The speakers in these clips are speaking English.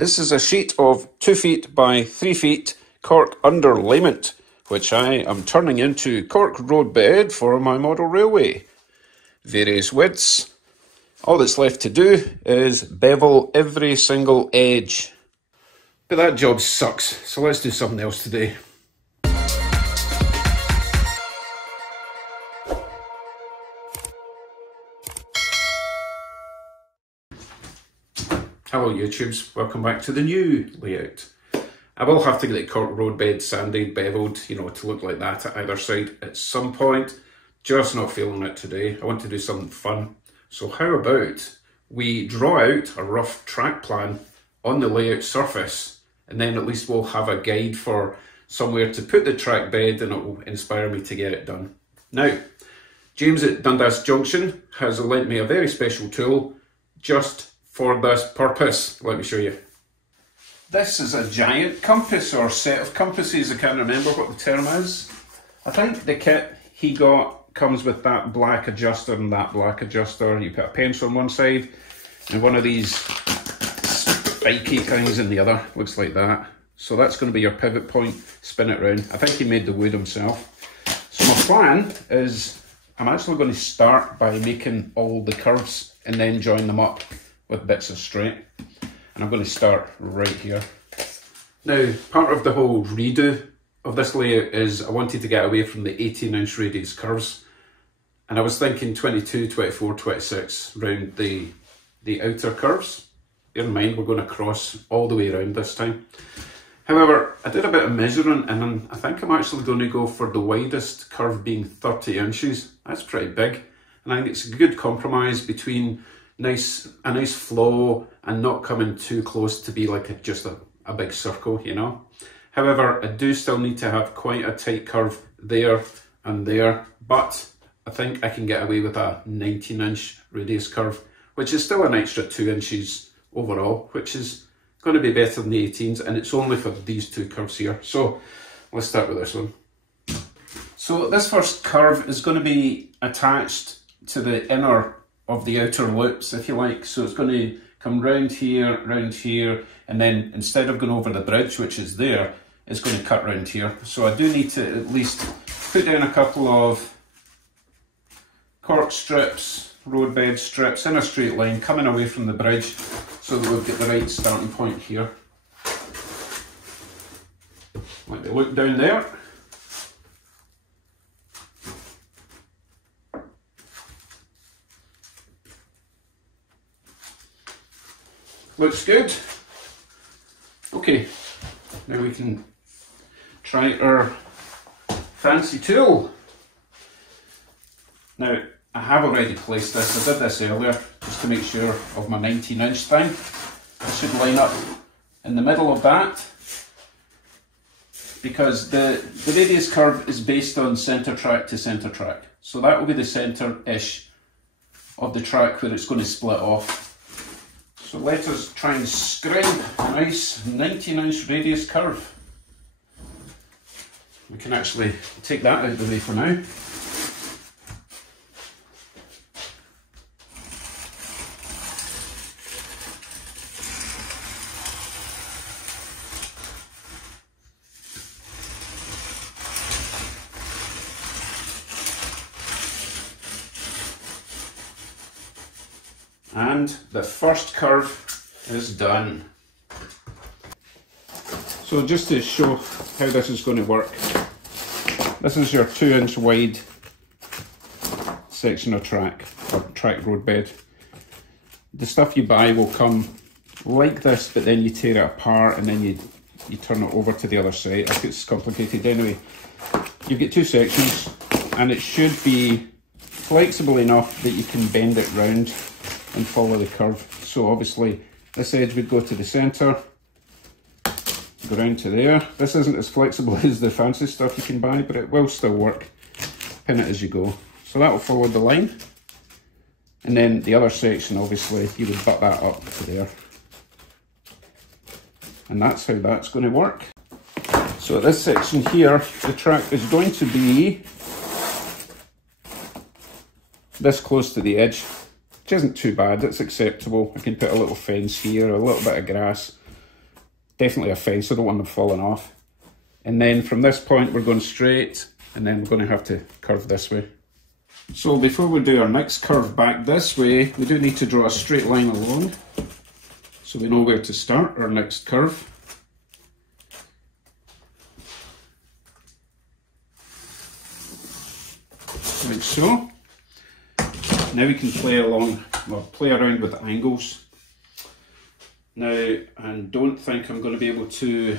This is a sheet of 2 feet by 3 feet cork underlayment, which I am turning into cork roadbed for my model railway. Various widths. All that's left to do is bevel every single edge. But that job sucks, so let's do something else today. Hello YouTubes, welcome back to the new layout. I will have to get the cork roadbed sanded, beveled, to look like that at either side at some point. Just not feeling it today. I want to do something fun. So how about we draw out a rough track plan on the layout surface, and then at least we'll have a guide for somewhere to put the track bed, and it will inspire me to get it done. Now, James at Dundas Junction has lent me a very special tool just for this purpose. Let me show you. This is a giant compass or set of compasses. I can't remember what the term is. I think the kit he got comes with that black adjuster and that black adjuster. You put a pencil on one side and one of these spiky things in the other. Looks like that. So that's going to be your pivot point. Spin it round. I think he made the wood himself. So my plan is I'm actually going to start by making all the curves and then join them up with bits of straight. And I'm going to start right here. Now, part of the whole redo of this layout is I wanted to get away from the 18-inch radius curves. And I was thinking 22, 24, 26 round the outer curves. Bear in mind, we're going to cross all the way around this time. However, I did a bit of measuring and I think I'm actually going to go for the widest curve being 30 inches. That's pretty big. And I think it's a good compromise between a nice flow and not coming too close to be like just a big circle, However, I do still need to have quite a tight curve there and there, but I think I can get away with a 19-inch radius curve, which is still an extra 2 inches overall, which is going to be better than the 18s, and it's only for these two curves here. So let's start with this one. So this first curve is going to be attached to the inner of the outer loops, if you like. So it's going to come round here, and then instead of going over the bridge, which is there, it's going to cut round here. So I do need to at least put down a couple of cork strips, roadbed strips in a straight line, coming away from the bridge, so that we've got the right starting point here. Like they look down there. Looks good. Okay, now we can try our fancy tool. Now, I have already placed this. I did this earlier just to make sure of my 19-inch thing. I should line up in the middle of that, because the radius curve is based on centre track to centre track. So that will be the centre-ish of the track where it's going to split off. So let us try and scrape a nice 19-inch radius curve. We can actually take that out of the way for now. And the first curve is done. So just to show how this is going to work, this is your 2-inch wide section of track, or track roadbed. The stuff you buy will come like this, but then you tear it apart and then you turn it over to the other side. I think it's complicated anyway. You get two sections, and it should be flexible enough that you can bend it round and follow the curve. So obviously this edge would go to the centre, go round to there. This isn't as flexible as the fancy stuff you can buy, but it will still work. Pin it as you go. So that will follow the line. And then the other section, obviously, you would butt that up to there. And that's how that's going to work. So at this section here, the track is going to be this close to the edge, which isn't too bad, it's acceptable. I can put a little fence here, a little bit of grass, definitely a fence, I don't want them falling off. And then from this point we're going straight, and then we're going to have to curve this way. So before we do our next curve back this way, we do need to draw a straight line along, so we know where to start our next curve. Like so. Now we can play along, or play around with angles. Now, and don't think I'm going to be able to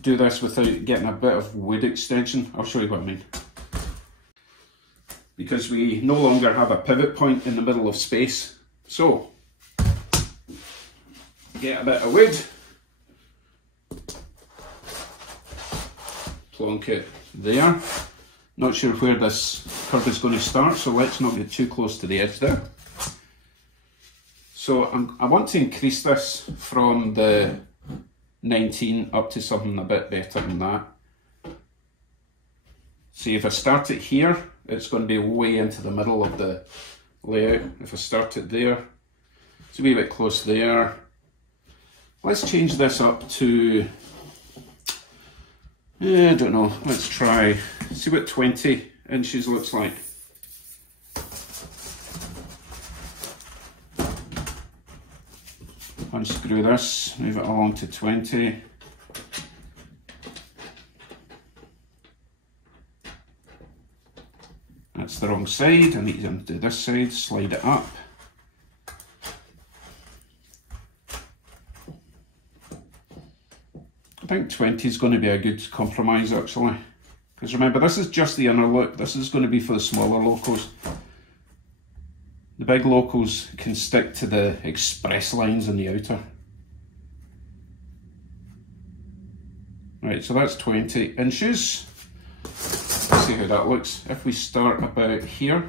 do this without getting a bit of wood extension. I'll show you what I mean. Because we no longer have a pivot point in the middle of space. So, get a bit of wood, plonk it there. Not sure where this curve is going to start, so let's not get too close to the edge there. So I want to increase this from the 19 up to something a bit better than that. See, if I start it here, it's going to be way into the middle of the layout. If I start it there, it's a wee bit close there. Let's change this up to, I don't know, let's try, see what 20 inches looks like. Unscrew this, move it along to 20. That's the wrong side, I need to do this side, slide it up. I think 20 is going to be a good compromise actually. Because remember, this is just the inner look, this is going to be for the smaller locals. The big locals can stick to the express lines on the outer. Right, so that's 20 inches. Let's see how that looks. If we start about here,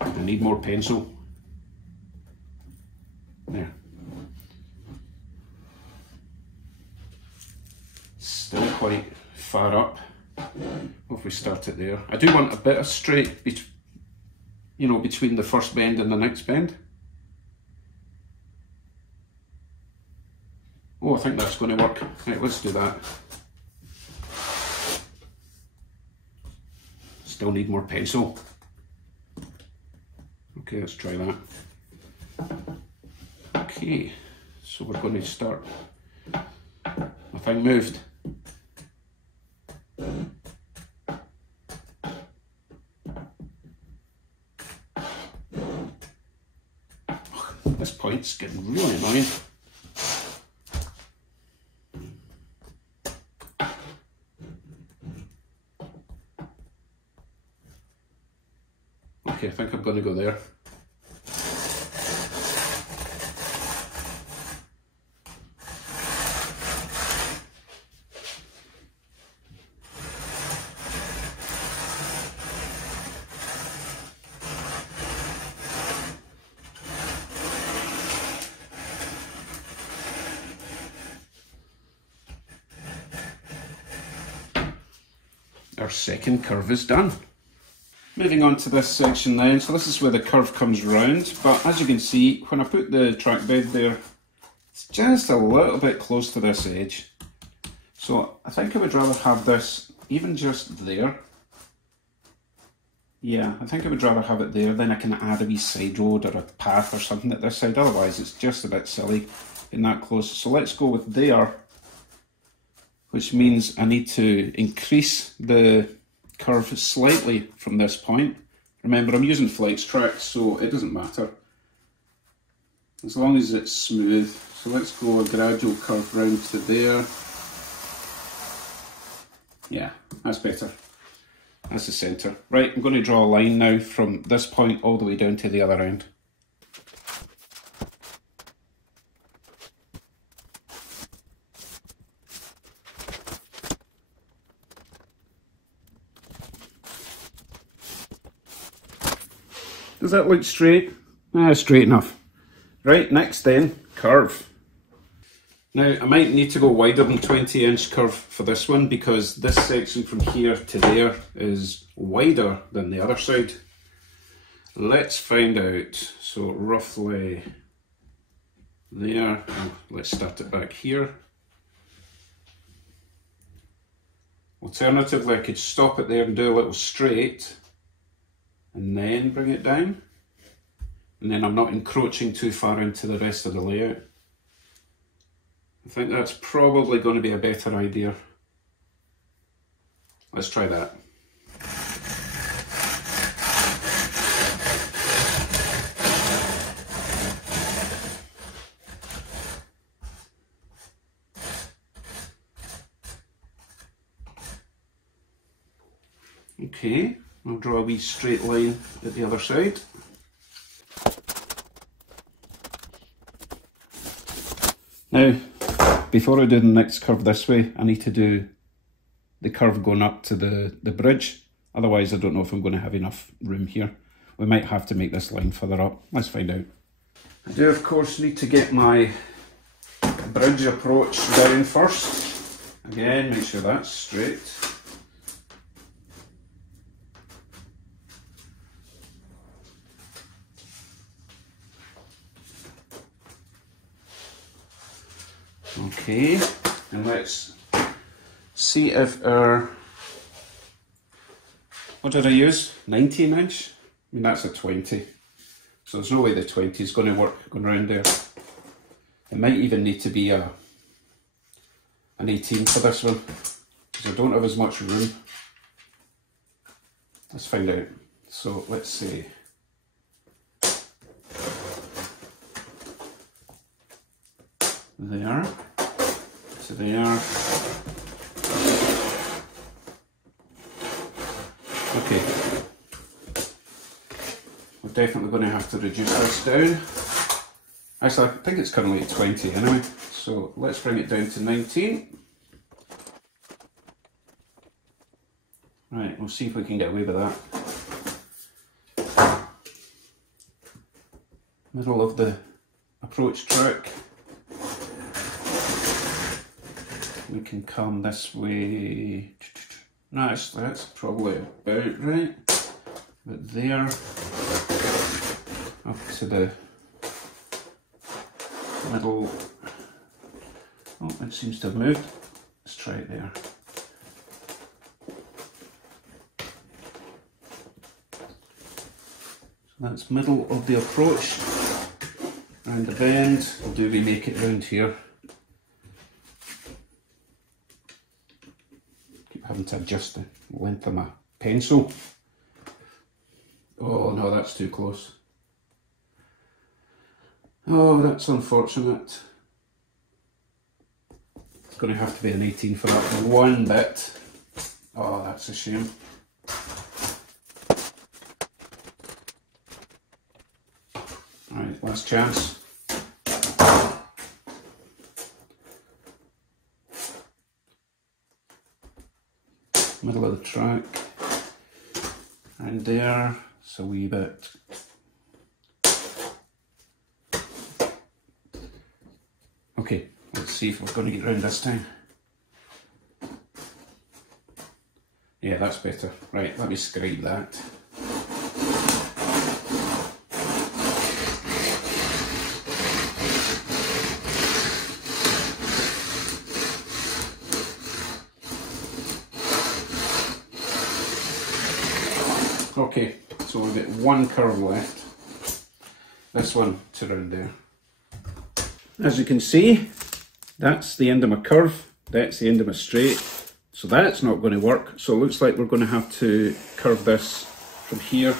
I need more pencil. There. Still quite far up. If we start it there, I do want a bit of straight, you know, between the first bend and the next bend. Oh, I think that's going to work. Right, let's do that. Still need more pencil. Okay, let's try that. Okay, so we're going to start. My thing moved. This point's getting really annoying. Okay, I think I'm going to go there. Our second curve is done. Moving on to this section then, so this is where the curve comes round, but as you can see, when I put the track bed there, it's just a little bit close to this edge. So I think I would rather have this even just there. Yeah, I think I would rather have it there, then I can add a wee side road or a path or something at this side, otherwise it's just a bit silly being that close. So let's go with there, which means I need to increase the curve slightly from this point. Remember, I'm using flex tracks, so it doesn't matter as long as it's smooth. So let's go a gradual curve round to there. Yeah, that's better. That's the centre. Right, I'm going to draw a line now from this point all the way down to the other end. Does that look straight? Straight enough. Right, next then, curve. Now, I might need to go wider than 20-inch curve for this one because this section from here to there is wider than the other side. Let's find out. So roughly there. Let's start it back here. Alternatively, I could stop it there and do a little straight and then bring it down. And then I'm not encroaching too far into the rest of the layout. I think that's probably going to be a better idea. Let's try that. Okay, I'll draw a wee straight line at the other side. Now, before I do the next curve this way, I need to do the curve going up to the bridge. Otherwise, I don't know if I'm going to have enough room here. We might have to make this line further up. Let's find out. I do, of course, need to get my bridge approach down first. Again, make sure that's straight. Okay, and let's see if our, what did I use? 19 inch? I mean, that's a 20. So there's no way the 20 is going to work going around there. It might even need to be an 18 for this one, because I don't have as much room. Let's find out. So let's see. There, to there. Okay, we're definitely going to have to reduce this down. Actually, I think it's currently at 20 anyway, so let's bring it down to 19. Right, we'll see if we can get away with that. Middle of the approach track. We can come this way. No, actually, that's probably about right. But there, up to the middle. Oh, it seems to have moved. Let's try it there. So that's middle of the approach. Round the bend. We'll do we make it round here. Having to adjust the length of my pencil. Oh no, that's too close. Oh, that's unfortunate. It's going to have to be an 18 for that one bit. Oh, that's a shame. Alright, last chance. Middle of the track, and there, it's a wee bit. Okay, let's see if we're going to get round this time. Yeah, that's better. Right, let me scribe that. Okay, so we've got one curve left. This one to round there. As you can see, that's the end of my curve. That's the end of my straight. So that's not going to work. So it looks like we're going to have to curve this from here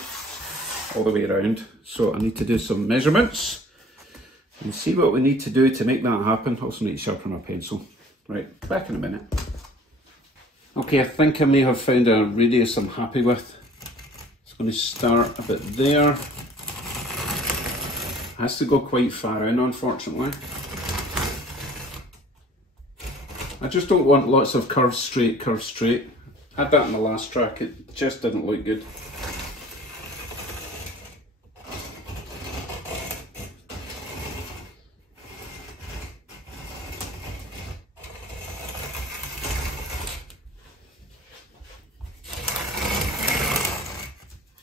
all the way around. So I need to do some measurements and see what we need to do to make that happen. Also need to sharpen our pencil. Right, back in a minute. Okay, I think I may have found a radius I'm happy with. It's going to start a bit there. Has to go quite far in, unfortunately. I just don't want lots of curves straight, curves straight. Had that in the last track, it just didn't look good.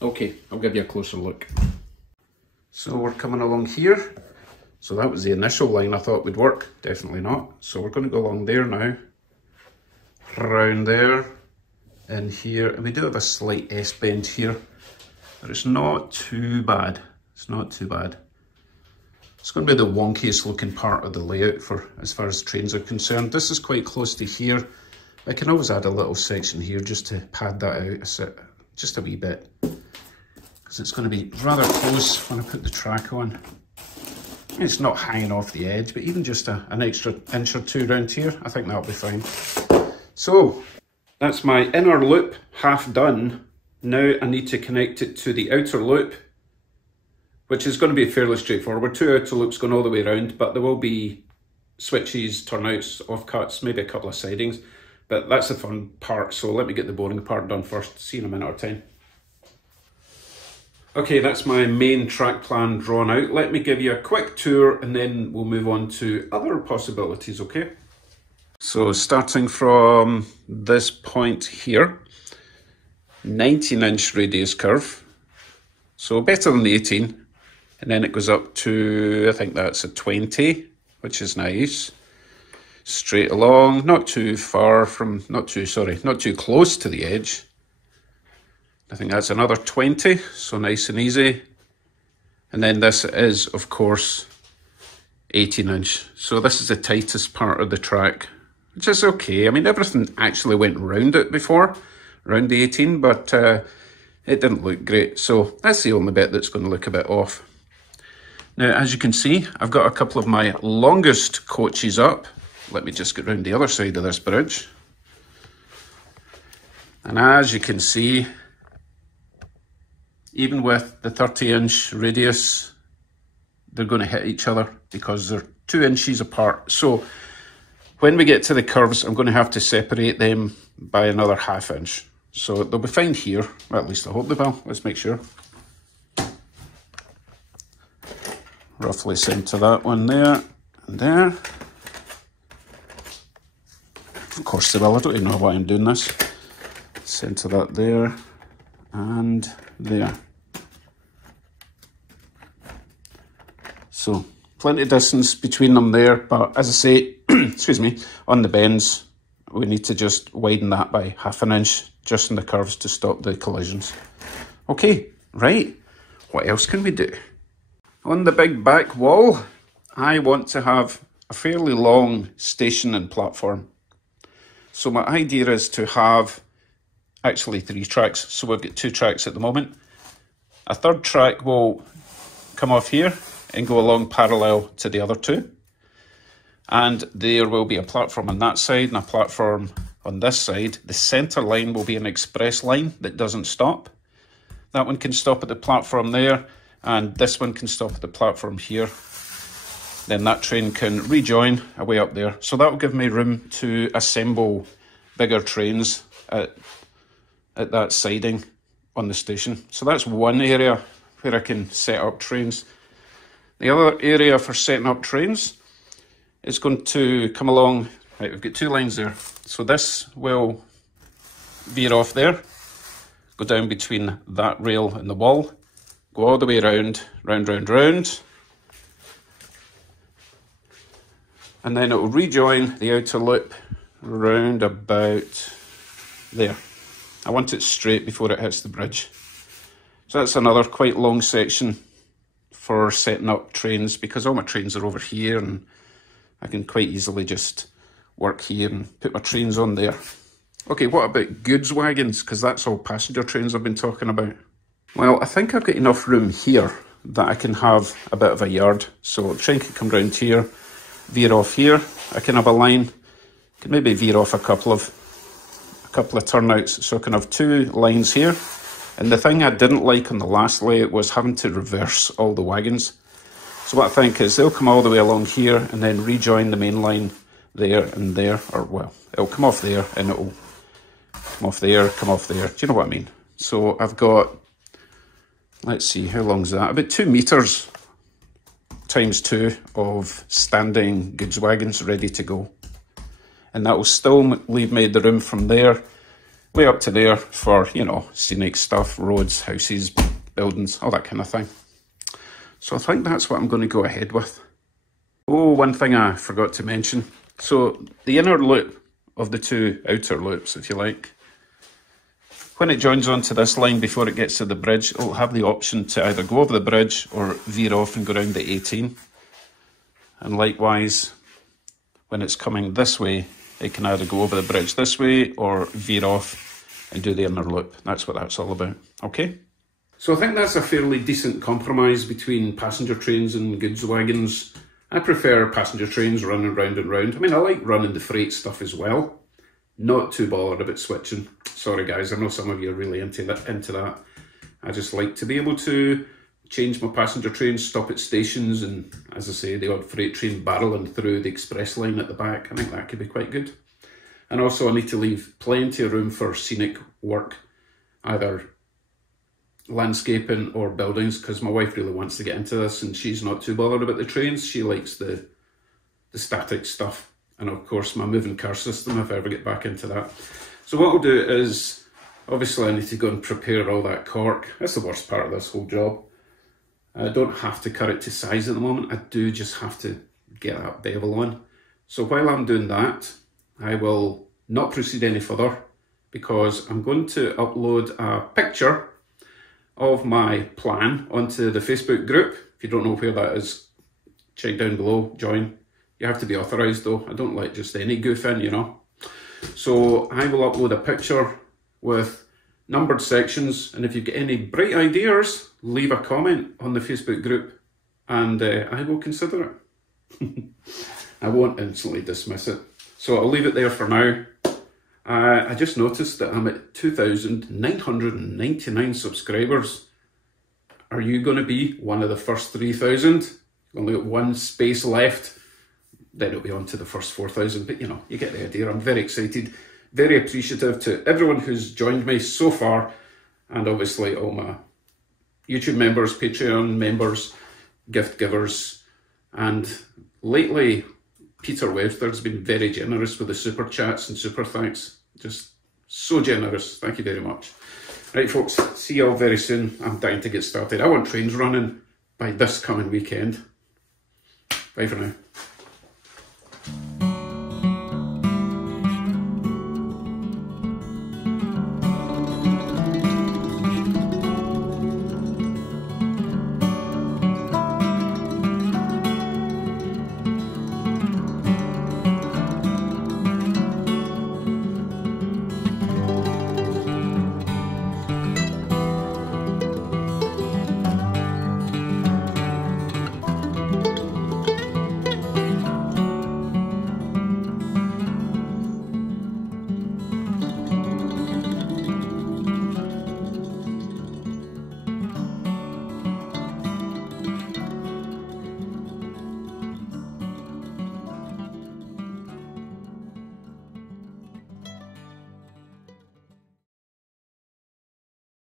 Okay, I'll give you a closer look. So we're coming along here. So that was the initial line I thought would work. Definitely not. So we're going to go along there now. Round there. In here. And we do have a slight S-bend here. But it's not too bad. It's not too bad. It's going to be the wonkiest looking part of the layout for as far as trains are concerned. This is quite close to here. I can always add a little section here just to pad that out just a wee bit. Because it's going to be rather close when I put the track on. It's not hanging off the edge, but even just an extra inch or two around here, I think that'll be fine. So, that's my inner loop half done. Now I need to connect it to the outer loop, which is going to be fairly straightforward. 2 outer loops going all the way around, but there will be switches, turnouts, offcuts, maybe a couple of sidings. But that's the fun part, so let me get the boring part done first. See you in a minute or 10. Okay, that's my main track plan drawn out. Let me give you a quick tour and then we'll move on to other possibilities, okay? So starting from this point here, 19-inch radius curve, so better than the 18, and then it goes up to, I think that's a 20, which is nice. Straight along, not too close to the edge. I think that's another 20, so nice and easy. And then this is, of course, 18-inch. So this is the tightest part of the track, which is okay. I mean, everything actually went round it before, around the 18, but it didn't look great. So that's the only bit that's going to look a bit off. Now, as you can see, I've got a couple of my longest coaches up. Let me just get round the other side of this bridge. And as you can see, even with the 30-inch radius, they're going to hit each other because they're 2 inches apart. So when we get to the curves, I'm going to have to separate them by another ½ inch. So they'll be fine here, well, at least I hope they will. Let's make sure. Roughly centre that one there and there. Of course they will, I don't even know why I'm doing this. Centre that there and there. So plenty of distance between them there, but as I say, excuse me, on the bends, we need to just widen that by ½ inch just in the curves to stop the collisions. Okay, right, what else can we do? On the big back wall, I want to have a fairly long station and platform. So my idea is to have actually 3 tracks. So we've got 2 tracks at the moment. A third track will come off here and go along parallel to the other 2. And there will be a platform on that side and a platform on this side. The centre line will be an express line that doesn't stop. That one can stop at the platform there, and this one can stop at the platform here. Then that train can rejoin away up there. So that will give me room to assemble bigger trains at that siding on the station. So that's one area where I can set up trains. The other area for setting up trains is going to come along, right, we've got 2 lines there. So this will veer off there, go down between that rail and the wall, go all the way around, round. And then it will rejoin the outer loop round about there. I want it straight before it hits the bridge. So that's another quite long section for setting up trains, because all my trains are over here and I can quite easily just work here and put my trains on there. Okay, what about goods wagons? Because that's all passenger trains I've been talking about. Well, I think I've got enough room here that I can have a bit of a yard. So the train can come round here, veer off here. I can have a line, can maybe veer off a couple of turnouts. So I can have 2 lines here. And the thing I didn't like on the last layout was having to reverse all the wagons. So what I think is they'll come all the way along here and then rejoin the main line there and there. Or, well, it'll come off there and it'll come off there, come off there. Do you know what I mean? So I've got, let's see, how long is that? About 2 meters times 2 of standing goods wagons ready to go. And that will still leave me the room from there way up to there for, you know, scenic stuff, roads, houses, buildings, all that kind of thing. So I think that's what I'm going to go ahead with. Oh, one thing I forgot to mention. So the inner loop of the two outer loops, if you like, when it joins onto this line before it gets to the bridge, it'll have the option to either go over the bridge or veer off and go around the 18. And likewise, when it's coming this way, it can either go over the bridge this way or veer off and do the inner loop. That's what that's all about, okay? So I think that's a fairly decent compromise between passenger trains and goods wagons. I prefer passenger trains running round and round. I mean, I like running the freight stuff as well. Not too bothered about switching. Sorry guys, I know some of you are really into that. I just like to be able to change my passenger trains, stop at stations, and as I say, the odd freight train barreling through the express line at the back. I think that could be quite good. And also I need to leave plenty of room for scenic work, either landscaping or buildings, because my wife really wants to get into this and she's not too bothered about the trains. She likes the static stuff. And of course my moving car system, if I ever get back into that. So what I'll do is, obviously I need to go and prepare all that cork. That's the worst part of this whole job. I don't have to cut it to size at the moment. I do just have to get that bevel on. So while I'm doing that, I will not proceed any further because I'm going to upload a picture of my plan onto the Facebook group. If you don't know where that is, check down below, join. You have to be authorised though. I don't like just any goof in, you know. So I will upload a picture with numbered sections, and if you've got any bright ideas, leave a comment on the Facebook group and I will consider it. I won't instantly dismiss it. So I'll leave it there for now. I just noticed that I'm at 2,999 subscribers. Are you going to be one of the first 3,000? Only got one space left. Then it'll be on to the first 4,000, but you know, you get the idea. I'm very excited, very appreciative to everyone who's joined me so far, and obviously all my YouTube members, Patreon members, gift givers, and lately Peter Webster's been very generous with the super chats and super thanks. Just so generous. Thank you very much. Right folks, see you all very soon. I'm dying to get started. I want trains running by this coming weekend. Bye for now.